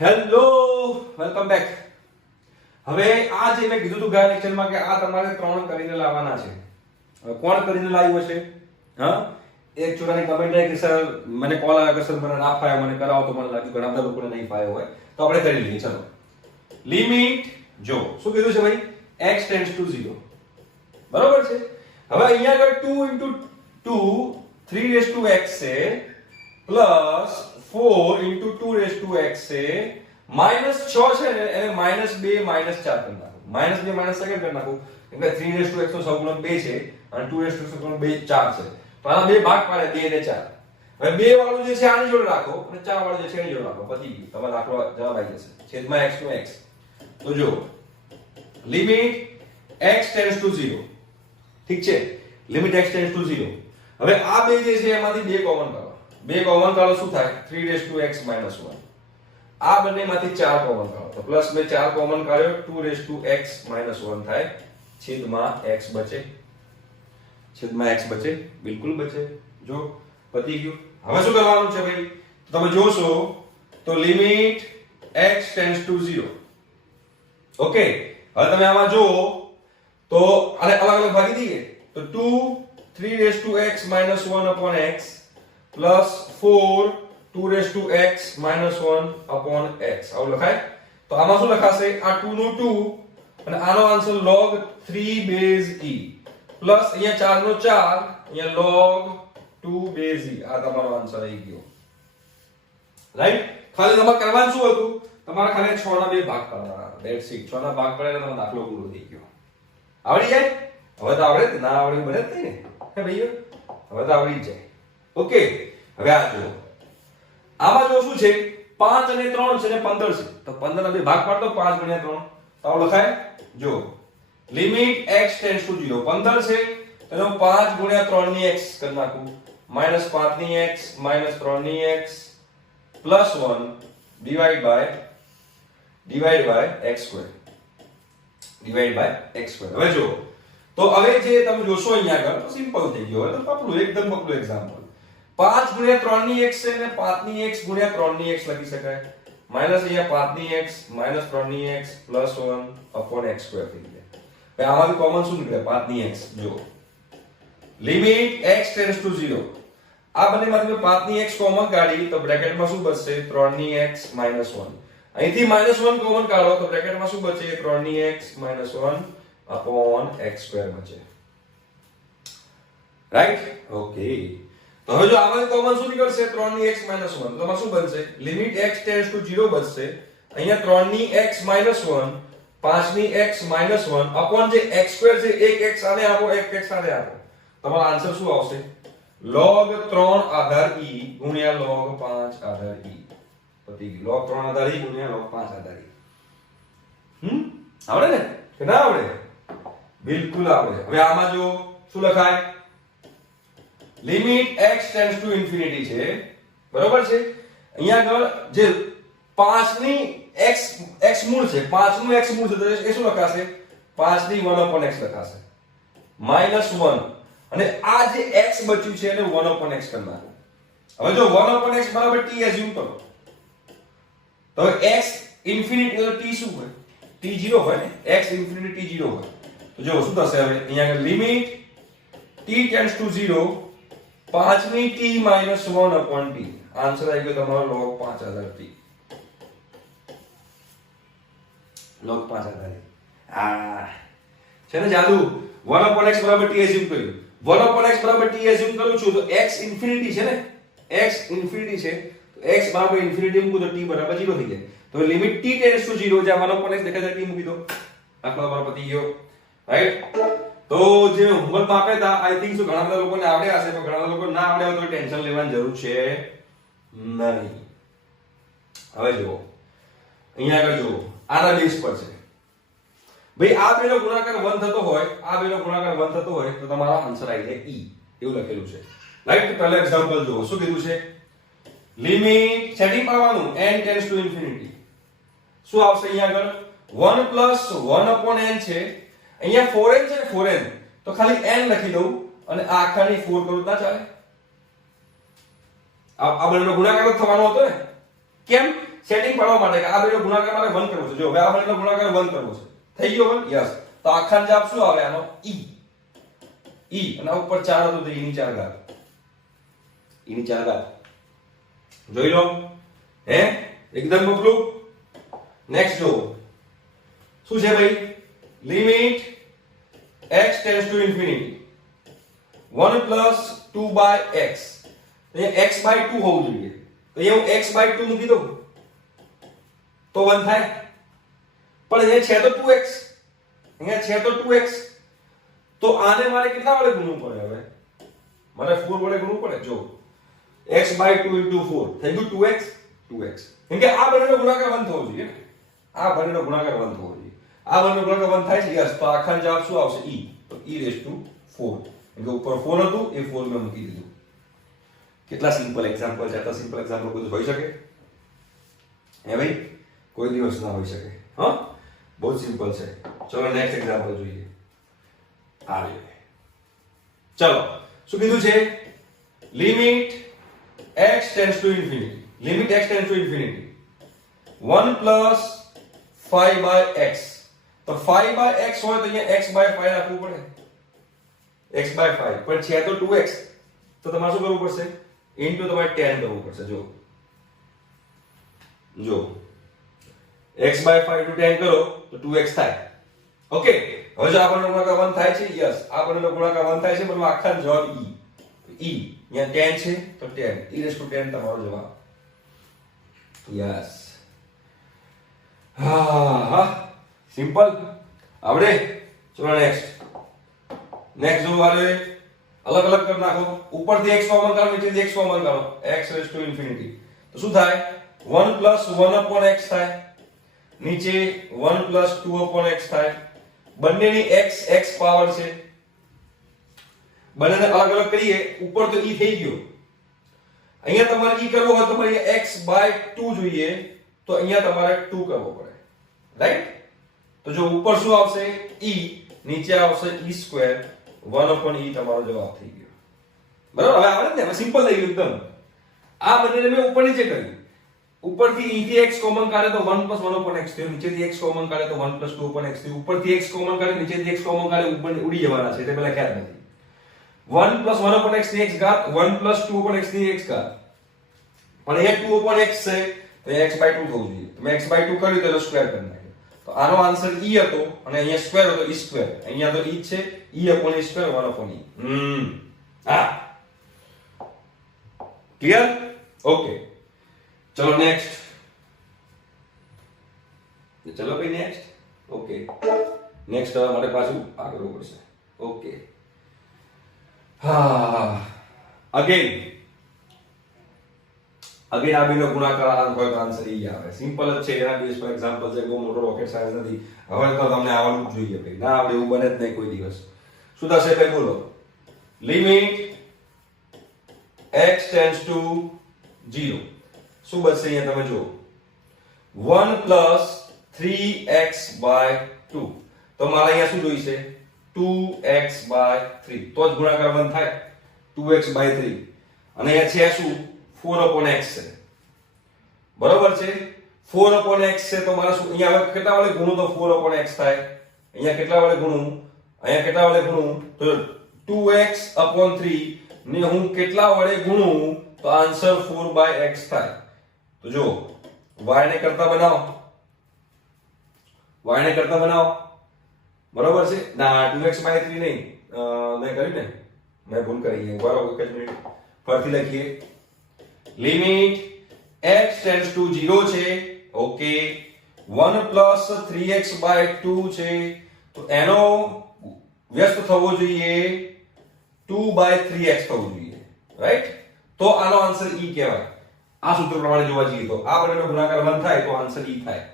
Hello welcome back. હવે આ જે મેં કીધું હતું ગયા લેક્ચરમાં કે આ તમારે 3 કરીને લાવવાના છે. હવે કોણ કરીને લાવ્યું હશે? હા, એક છોરાની કમેન્ટ આવી કે સર મને કોલ આવ્યો કે સર મને ના ફાયો, મને કરાવો. તો મને લાગ્યું ઘણા બધા લોકોને નહીં ફાયો હોય, તો આપણે કરી લઈએ. ચલો, લિમિટ જો શું કીધું છે ભાઈ, x ટેન્ડ્સ ટુ 0. બરોબર છે. હવે અહીંયા આગળ 2 2 3x છે પ્લસ 4 2 x છે માઈનસ 6 છે ને એને -2 -4 કરી નાખો. -2 -4 કરી નાખો એટલે 3x નો સહગુણક 2 છે અને 2x નો સહગુણક 2 4 છે. તો આના બે ભાગ પાડે 2 અને 4. હવે 2 વાળું જે છે આની જોડે રાખો અને 4 વાળું જે છે એની જોડે રાખો. પતી ગયું, તમારો દાખલો જવાબ આવી જશે. છેદમાં x નો x. તો જો લિમિટ x ટેન્ડ્સ ટુ 0. ઠીક છે, લિમિટ x ટેન્ડ્સ ટુ 0. હવે આ બે જે છે એમાંથી બે કોમન કાઢો. બે કોમન કાઢો શું થાય? 3x - 1. આ બંનેમાંથી 4 કોમન કાઢો તો પ્લસ મેં 4 કોમન કાઢ્યો 2x - 1 થાય. છેદમાં x બચે. છેદમાં x બચે, બિલકુલ બચે. જો પતી ગયું. હવે શું કરવાનું છે ભાઈ? તો તમે જોશો તો limit x tends two 0. Okay, હવે તમે આમાં જો તો આને અલગ અલગ ભાગી દઈએ તો 2 3x - 1/x plus 4 2x - 1/x આવું લખાય. તો આમાં શું લખાશે? આ 2 નું 2 અને આનો answer log 3 base e plus અહીંયા 4 નો 4 અહીંયા log 2 base e. આ તમારો આન્સર આવી ગયો. રાઈટ? ખાલી તમારે કરવાનું શું હતું? તમારે ખાલી 6 ના બે ભાગ પાડવાના. That's it. 6 ના ભાગ પાડે એટલે તમારો દાખલો પૂરો થઈ ગયો. આવડી જાય? હવે તો આવડે જ. ના આવડે બને જ નહીં ને હે ભાઈઓ? હવે તો આવડી જાય. ઓકે, હવે આ જો આમાં જો શું છે 5 અને 3 છે ને 15 છે. તો 15 ના બે ભાગ પાડ દો 5 × 3. તો આવું લખાય. જો લિમિટ x ટેન્ડ્સ ટુ 0. 15 છે એનો 5 × 3 ની x કરી નાખું. -5 ની x -3 ની x +1 ડિવાઇડ બાય x². હવે જો તો હવે જે તમે જોશો અહીંયા આગળ તો સિમ્પલ થઈ ગયો. હવે તો પકડું એકદમ પકડું એક્ઝામ્પલ. 5 × 3 ની x છે ને 5 ની x × 3 ની x લખી શકાય. માઈનસ અહીંયા 5 ની x -3 ની x +1/x² થઈ ગયા. હવે આમાંથી કોમન શું નીકળે? 5 ની x. જો લિમિટ x ટેન્ડ્સ ટુ 0. આ બંનેમાંથી મેં 5 ની x કોમન કાઢી તો બ્રેકેટમાં શું બચશે? 3 ની x -1. અહીંથી -1 કોમન કાઢો તો બ્રેકેટમાં શું બચે? 3 ની x -1/x² બચે. રાઈટ? ઓકે. તો હવે જો આમાંથી કોમન શું નીકળશે? 3 ની x -1. તો તમારે શું બનશે? લિમિટ x ટેન્ડ્સ ટુ 0 બચશે. અહીંયા 3 ની x -1 5 ની x -1 અપોન જે x² છે એક x આને આપો એક x આને આપો. તમારો આન્સર શું આવશે? log 3 આધાર e ગુણ્યા log 5 આધાર e. પતી ગયું. log 3 આધાર e ગુણ્યા log 5 આધાર e. આવડે ને કે ના આવડે? બિલકુલ આવડે. હવે આમાં જો શું લખાય? Limit x tends to infinity છે. બરોબર છે. અહીંયા આગળ જે 5 ની x મૂળ છે, 5 નું x મૂળ છે તો એ શું લખાશે? 5 ની 1/x લખાશે. -1 અને આ જે x બચ્યું છે એને 1/x કરી નાખો. હવે જો 1/x બરાબર t એઝ્યુમ કરો તો x ઇન્ફિનિટી તો t શું હોય? t 0 હોય ને. x ઇન્ફિનિટી t 0 હોય. તો જો શું થશે? હવે અહીંયા આગળ લિમિટ t ટેન્ડ્સ ટુ 0 5 ની t -1/t. આન્સર આવી ગયો તમારો log 5 આધાર t. log 5 આધાર. આ છે ને જાદુ. 1/x બરાબર t એઝ્યુમ કર્યું. 1/x બરાબર t એઝ્યુમ કરું છું તો x ઇન્ફિનિટી છે ને. x ઇન્ફિનિટી છે તો x બરાબર ઇન્ફિનિટી મૂકું તો t બરાબર 0 થઈ જાય. તો લિમિટ t ટેન્ડ્સ ટુ 0 જ્યાં 1/x દેખાય છે t મૂકી દો. દાખલો તમારો પતી ગયો. રાઈટ? તો જે હોમવર્ક આપે હતા આઈ થિંક સો ઘણા બધા લોકોને આવડ્યા હશે, પણ ઘણા બધા લોકો ના આવડ્યા હોય તો ટેન્શન લેવાની જરૂર છે નહીં. હવે જુઓ અહીંયા આગળ જુઓ આના બેઝ પર છે ભાઈ. આ બેનો ગુણાકાર 1 થતો હોય, આ બેનો ગુણાકાર 1 થતો હોય તો તમારો આન્સર આવી જાય e. એવું લખેલું છે. રાઈટ? પહેલો એક્ઝામ્પલ જુઓ શું કીધું છે? લિમિટ સેટિંગ પાડવાનું n ટેન્ડ્સ ટુ ઇન્ફિનિટી. શું આવશે અહીંયા આગળ? 1 + 1/n છે. અહીંયા 4n છે ને 4n તો ખાલી n લખી દઉં અને આ આખાની 4 કરું ના ચાલે? આ બંનેનો ગુણાકાર થવાનો હતો ને. કેમ? સેટિંગ પાડવા માટે કે આ બેનો ગુણાકાર મારે 1 કરવો છે. જો હવે આ બંનેનો ગુણાકાર 1 કરવો છે. થઈ ગયો 1? યસ. તો આખાનો જવાબ શું આવે આનો? e અને ઉપર 4 હતું તો e ની 4 ઘાત. e ની 4 ઘાત. જોઈ લો. હે? એકદમ બબલું. નેક્સ્ટ જો. શું છે ભાઈ? Limit x tends to infinity 1 plus 2 by x. અહીંયા x બાય 2 હોવું જોઈએ. તો અહીંયા હું x બાય 2 મૂકી દઉં તો 1 થાય. પણ અહીંયા છે તો 2x. અહીંયા છે તો 2x. તો આને મારે કેટલા વડે ગુણવું પડે હવે? મારે 4 વડે ગુણવું પડે. જો x બાય 2 into 4 થઈ ગયું 2x. કેમ કે આ બંનેનો ગુણાકાર 1 થવો જોઈએ. આ બંનેનો ગુણાકાર 1 થવો જોઈએ. આ બંનેનો ગુણાકાર 1 થાય છે. યસ. તો આખાનો જવાબ શું આવશે? e. તો e raised to 4. કેમ કે ઉપર 4 હતું એ 4 મેં મૂકી દીધું. કેટલા સિમ્પલ એક્ઝામ્પલ છે. આટલા સિમ્પલ એક્ઝામ્પલ કોઈ હોઈ શકે? હે ભાઈ? કોઈ દિવસ ના હોઈ શકે. હા, બહુ સિમ્પલ છે. ચલો નેક્સ્ટ એક્ઝામ્પલ જોઈએ. આ લે. ચલો શું કીધું છે? Limit x tends to infinity. Limit x tends to infinity 1 plus 5 by x. તો 5 બાય x હોય તો અહીંયા x બાય 5 રાખવું પડે. x બાય 5 પણ છે તો 2x. તો તમારે શું કરવું પડશે? ઇન્ટુ તમારે 10 કરવું પડશે. જો x બાય 5 to 10 કરો તો 2x થાય. ઓકે. હવે જો આપણને ગુણાકાર 1 થાય છે. યસ. આપણને ગુણાકાર 1 થાય છે પણ આખા જવાબ e. અહીંયા 10 છે તો 10 e raised to 10 તમારો જવાબ. યસ. હા સિમ્પલ આવડે. ચલો નેક્સ્ટ જો વારે અલગ અલગ કરી નાખો. ઉપરથી x કોમન કાઢો, નીચેથી x કોમન કાઢો. x raised to infinity તો શું થાય? 1 plus 1 upon x થાય. નીચે 1 plus 2 upon x થાય. બંનેની x પાવર છે. બંનેને અલગ અલગ કરીએ. ઉપર તો e થઈ ગયો. અહીંયા તમારે e કરવો હોય તો તમારે x બાય 2 જોઈએ. તો અહીંયા તમારે 2 કરવો પડે. રાઈટ? તો જો ઉપર શું આવશે? e. નીચે આવશે e સ્ક્વેર 1 upon e તમારો જવાબ થઈ ગયો. બરાબર? હવે આવડે ને? હવે સિમ્પલ થઈ ગયું એકદમ. આ બંનેને મેં ઉપર નીચે કર્યું. ઉપરથી e થી x કોમન કાઢે તો 1 plus 1 upon x થયો. નીચેથી x કોમન કાઢે તો 1 plus 2 upon x થયો. ઉપરથી x કોમન કાઢે, નીચેથી x કોમન કાઢે, ઉપર ઉડી જવાના છે. એટલે પેલા ખ્યાલ નથી. 1 plus 1 upon x ની x ઘાત, 1 plus 2 upon x ની x ઘાત. પણ એ 2 upon x છે તો x by 2 થવું જોઈએ. તો મેં x by 2 કર્યું તો એનો સ્ક્વેર કરી નાખ્યો. તો આનો આન્સર e હતો અને અહીંયા સ્ક્વેર હતો e સ્ક્વેર. અહીંયા તો e છે e upon e square 1 upon e. હા ક્લિયર? ઓકે. ચલો નેક્સ્ટ. ચલો ભાઈ નેક્સ્ટ. ઓકે. નેક્સ્ટ મારે પાછું આ કરવું પડશે. ઓકે. હા અગેન આ બેનો ગુણાકાર હોય તો આન્સર એ આવે. સિમ્પલ જ છે. એના બેઝ પર એક્ઝામ્પલ છે. બહુ મોટો રોકેટ સાયન્સ નથી. હવે તો તમને આવડવું જ જોઈએ ભાઈ. ના આવડે એવું બને જ નહીં કોઈ દિવસ. શું થશે ભાઈ બોલો? લિમિટ x ટેન્ડ્સ ટુ 0 શું બચશે? અહીંયા તમે જુઓ 1 plus 3x by 2. તો મારે અહીંયા શું જોઈશે? 2x by 3. તો જ ગુણાકાર 1 થાય. 2x by 3 અને અહીંયા છે શું? 4 upon x છે. બરોબર છે? 4 upon x છે તો મારે શું અહીંયા હવે કેટલા વડે ગુણું તો 4 upon x થાય. અહીંયા કેટલા વડે ગુણું? અહીંયા કેટલા વડે ગુણું? તો 2x upon 3 ને હું કેટલા વડે ગુણું તો આન્સર 4 by x થાય. તો જો y ને કરતા બનાવો. બરોબર છે? ના 2x by 3 નહીં. મેં કર્યું ને? મેં ભૂલ કરી. બરોબર. એક જ મિનિટ ફરીથી લખીએ. લિમિટ x ટેન્ડ્સ ટુ 0 છે. ઓકે. 1 plus 3x by 2 છે. તો એનો વ્યસ્ત થવો જોઈએ 2 by 3x થવું જોઈએ. રાઈટ? તો આનો આન્સર e કહેવાય. આ સૂત્ર પ્રમાણે જોવા જઈએ તો આ બંનેનો ગુણાકાર 1 થાય તો આન્સર e થાય.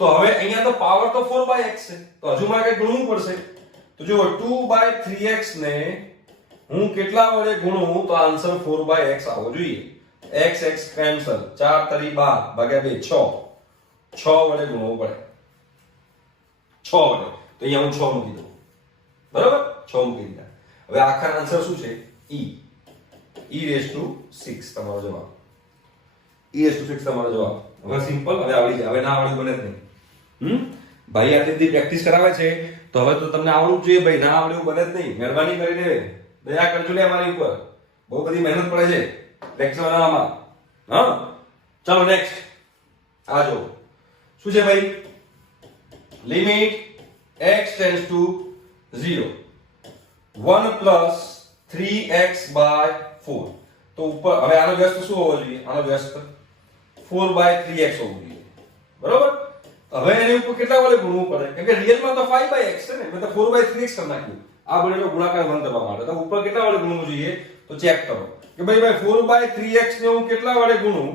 તો હવે અહીંયા તો પાવર તો 4 by x છે. તો હજુ મારે કંઈક ગુણવું પડશે. તો જો 2 by 3x ને હું કેટલા વડે ગુણું તો આન્સર 4 by x આવવો જોઈએ. x cancel. 4 તરી 12 ભાગ્યા 2 6 વડે ગુણવું પડે. 6 વડે. તો અહીંયા હું 6 મૂકી દઉં. બરાબર? 6 મૂકી દીધા. હવે આખા આન્સર શું છે? e raised to 6 તમારો જવાબ. e⁻6 તમારો જવાબ. હવે સિમ્પલ, હવે આવડી જાય. હવે ના આવડે બને જ નહીં. ભાઈ આટલી પ્રેક્ટિસ કરાવે છે તો હવે તો તમને આવડવું જ જોઈએ ભાઈ. ના આવડે એવું બને જ નહીં. મહેરબાની કરીને દયા કરજો લે અમારી ઉપર. બહુ બધી મહેનત પડે છે લેક્ચર બનાવવામાં. હા, ચાલો નેક્સ્ટ. આ જો શું છે ભાઈ? Limit x tends two 0 1 plus 3x/4. તો ઉપર હવે આનો વ્યસ્ત શું હોવો જોઈએ? આનો વ્યસ્ત 4/3x હોવો જોઈએ. બરોબર? હવે એની ઉપર કેટલા વડે ગુણવું પડે? કેમ કે રિયલમાં તો 5/x છે ને, મેં તો 4/3x કરી નાખ્યું. આ બંનેનો ગુણાકાર 1 કરવા માટે. તો ઉપર કેટલા વડે ગુણવું જોઈએ? તો ચેક કરો કે ભાઈ 4/3x ને હું કેટલા વડે ગુણું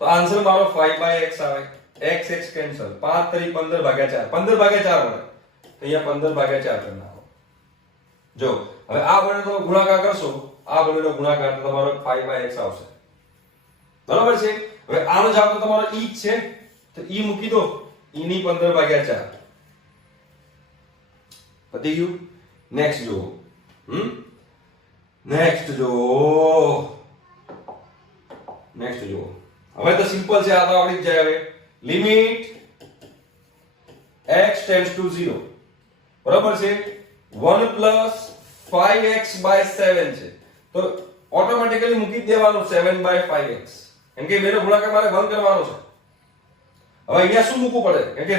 તો આન્સર મારો 5/x આવે. x cancel. 5 3 15/4. 15/4 વડે. તો અહીંયા 15/4 કરી નાખો. જો હવે આ બંનેનો ગુણાકાર કરશો, આ બંનેનો ગુણાકાર તો તમારો 5/x આવશે. બરાબર છે? હવે આનો જવાબ તો તમારો e છે, તો e મૂકી દો. e ની 15/4 પતી ગયું. નેક્સ્ટ જો. નેક્સ્ટ જો. હવે તો સિમ્પલ છે. આ તો આવડી જ જાય. હવે લિમિટ x ટેન્ડ્સ ટુ 0. બરાબર છે? 1 પ્લસ 5x/7 છે. તો ઓટોમેટિકલી મૂકી દેવાનું 7/5x. કેમ કે બેનો ગુણાકાર મારે 1 કરવાનો છે. હવે અહીંયા શું મૂકવું પડે? કેમ કે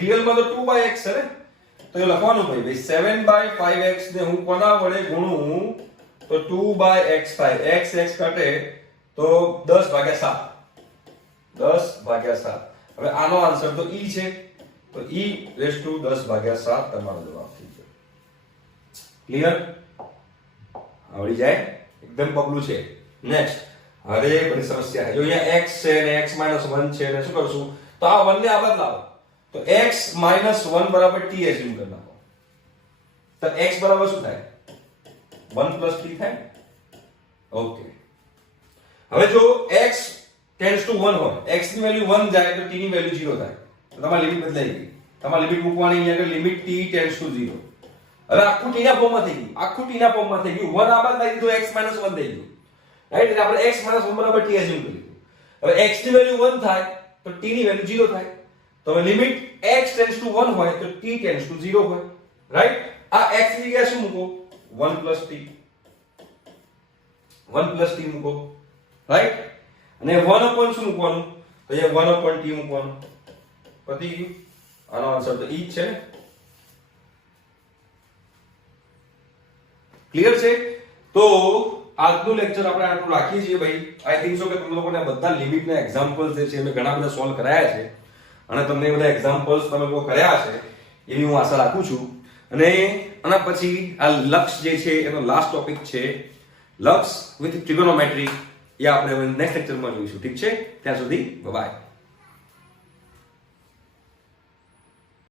રિયલમાં તો 2/x છે ને, તો એ લખવાનું ભાઈ 7/5x ને હું કોના વડે ગુણું તો 2/x થાય. x કટે તો 10/7. 10/7. હવે આનો આન્સર તો e છે, તો e⁻10/7 તમારો જવાબ થઈ ગયો. ક્લિયર? આવડી જાય. એકદમ પગલું છે. નેક્સ્ટ. હવે બધી સમસ્યા જો અહીંયા x છે અને x - 1 છે ને શું કરશું? તો આ 1 ને આ બદલાવો. તો x - 1 t એઝ્યુમ કરી નાખો. તો x બરાબર શું થાય? 1 + t થાય. ઓકે. હવે જો x ટેન્ડ્સ ટુ 1 હોય, x ની વેલ્યુ 1 જાય તો t ની વેલ્યુ 0 થાય. તો તમારી લિમિટ બદલાઈ ગઈ. તમારે લિમિટ મૂકવાની અહીંયા કે લિમિટ t ટેન્ડ્સ ટુ 0. હવે આખું t ના ફોર્મમાં થઈ ગયું. આખું t ના ફોર્મમાં થઈ ગયું. 1 આ બદલાઈ દીધું, x - 1 થઈ ગયું. રાઈટ? એટલે આપણે x - 1 t એઝ્યુમ કરી લીધું. હવે x ની વેલ્યુ 1 થાય તો t ની વેલ્યુ 0 થાય. તો હવે લિમિટ x ટેન્ડ્સ ટુ 1 હોય તો t ટેન્ડ્સ ટુ 0 હોય. રાઈટ? આ x ની જગ્યાએ શું મૂકો? 1 + t. 1 + t મૂકો. રાઈટ? અને 1 શું મૂકવાનું? તો અહીંયા 1 t મૂકવાનું. પતી ગયું. આનો આન્સર તો e છે. ક્લિયર છે? તો આજનું લેક્ચર આપણે આટલું રાખીએ છીએ ભાઈ. આઈ થિંક સો કે તમે લોકોને બધા લિમિટના એક્ઝામ્પલ્સ જે છે મેં ઘણા બધા સોલ્વ કરાયા છે અને તમને બધા એક્ઝામ્પલ્સ તમે લોકો કર્યા છે એવી હું આશા રાખું છું. અને આના પછી આ લક્ષ જે છે એનો લાસ્ટ ટોપિક છે લક્ષ વિથ ટ્રિગોનોમેટ્રી. એ આપણે નેક્સ્ટ લેક્ચરમાં જોઈશું. ઠીક છે? ત્યાં સુધી બાય.